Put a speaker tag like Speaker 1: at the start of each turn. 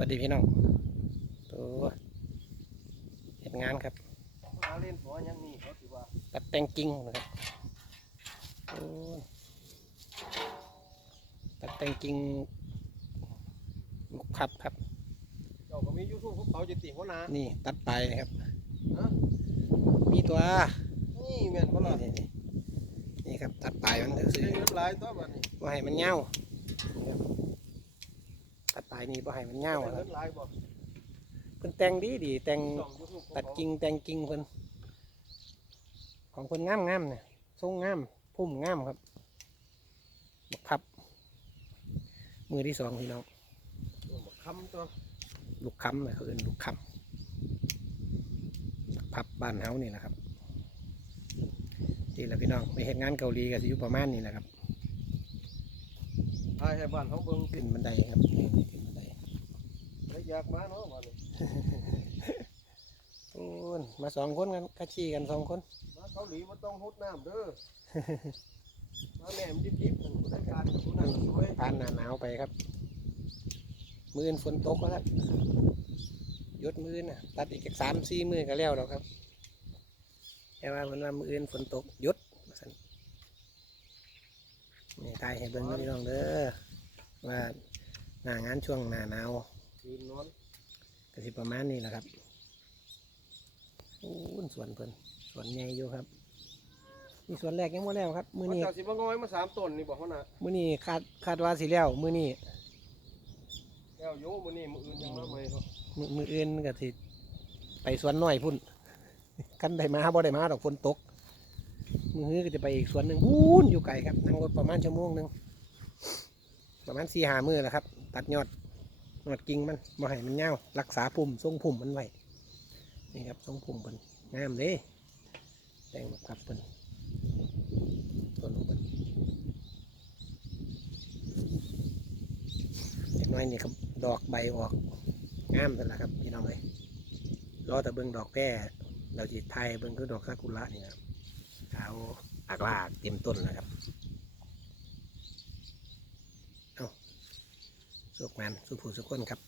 Speaker 1: วัสดีพี่น้องตัวเห็นงานครับ
Speaker 2: หาเล่นหัวยังนี่เขาสิว่า
Speaker 1: ตัดแต่งกิ่งนะครับโอ้ยตัดแต่งกิ่งลูกครับครับ
Speaker 2: เจ้าก็มียูทูบของเขาจะติหัวหน้า
Speaker 1: นี่ตัดไปนะครับ
Speaker 2: ฮะ
Speaker 1: มีตัว
Speaker 2: นี่แม่นบ่ล่ะ
Speaker 1: นี่นี่นี่ครับตัดปลายมันเถอะซื้อ
Speaker 2: เรื่องน้ำลายตัวบัดนี้
Speaker 1: ว่าให้มันเงานี่ครับตัดปลายนี่ว่าให้มันเงา
Speaker 2: เรื่อง
Speaker 1: ครับ
Speaker 2: น้ำลายบ่
Speaker 1: เพิ่นแต่งดีดีแต่ง
Speaker 2: ช่อง YouTube ของ
Speaker 1: ตัด
Speaker 2: เขา
Speaker 1: กิ่งแต่งกิ่งเพิ่นของเพิ่นงามงามๆเนี่ยทรงงามพุ่มงามครับบักพับ มือที่สองพี่น้อง
Speaker 2: บักคำตัว
Speaker 1: ลูกค้ำนะเขาเอิ้นลูกค้ำบักพับบ้านเฮานี่แหละครับนี่แหละพี่น้องไปเห็นงานเกาหลีก็สิอยู่ประมาณนี้แหละครับ
Speaker 2: ทายให้บ้านเขาเบิ่ง
Speaker 1: ขึ้นบันไดครับนี่ขึ้นบันได
Speaker 2: แล้ว อยากมาเนาะบัดนี้
Speaker 1: โอ้ยมาสองคนกันกะชี้กันสองคน
Speaker 2: มาเกาหลีมันต้องฮดน้ำเด้อมาแม่มนดิบๆมันผู้ได้การกับผู้นั้นสวย
Speaker 1: ผ่านหน้าหนาวไปครับ มืออนฝนตกแล้วครับหยดมืออนน่ะ ตัดอีกจักสามสี่มือก็แล้วแล้วครับแต่ว่าเพิ่นว่ามืออื่นฝนตกหยุดว่าซั่นนี่ทายให้เบิ่งนะพี่น้องเด้อว่าหน้างานช่วงหน้าหนาว
Speaker 2: คืนนอน
Speaker 1: ก็สิประมาณนี้แหละครับโอ้ยสวนเพิ่นสวนใหญ่อยู่ครับนี่สวนแรกยังบ่แล้วครับ มือ
Speaker 2: มัน
Speaker 1: นี้
Speaker 2: เจ้าสิมางอยมาสามต้นนี่บ่หัวหน้า
Speaker 1: มือนี้คาดคาดว่าสิแล้วมือนี้
Speaker 2: แล้วโยมื้อนี้มื้ออื่นยังมาใหม่เขา
Speaker 1: มือมืออื่นก็สิไปสวนน้อยพุ่นกันได้มาบ่ได้มาดอกฝนตก มือฮื้อก็จะไปอีกสวนหนึ่งพูนอยู่ไกลครับนั่งรถประมาณชั่วโมงหนึ่งประมาณสี่หามือแหละครับ ตัดยอด ยอดกิ่งมันบ่ให้มันเงารักษาปุ่มทรงปุ่มมันไว้นี่ครับทรงปุ่มเป็นงามเลยแต่งแบบกับเป็นต้นเป็นเล็กน้อยนี่ครับดอกใบออกงามแต่ละครับพี่น้องเลยรอแต่เบิ่งดอกแพร่เราจีไทยเบิ่งคือดอกซากุระนี่ครับขาวอักลากเต็มต้นนะครับ สุขมนสุขผู้สุขคนครับ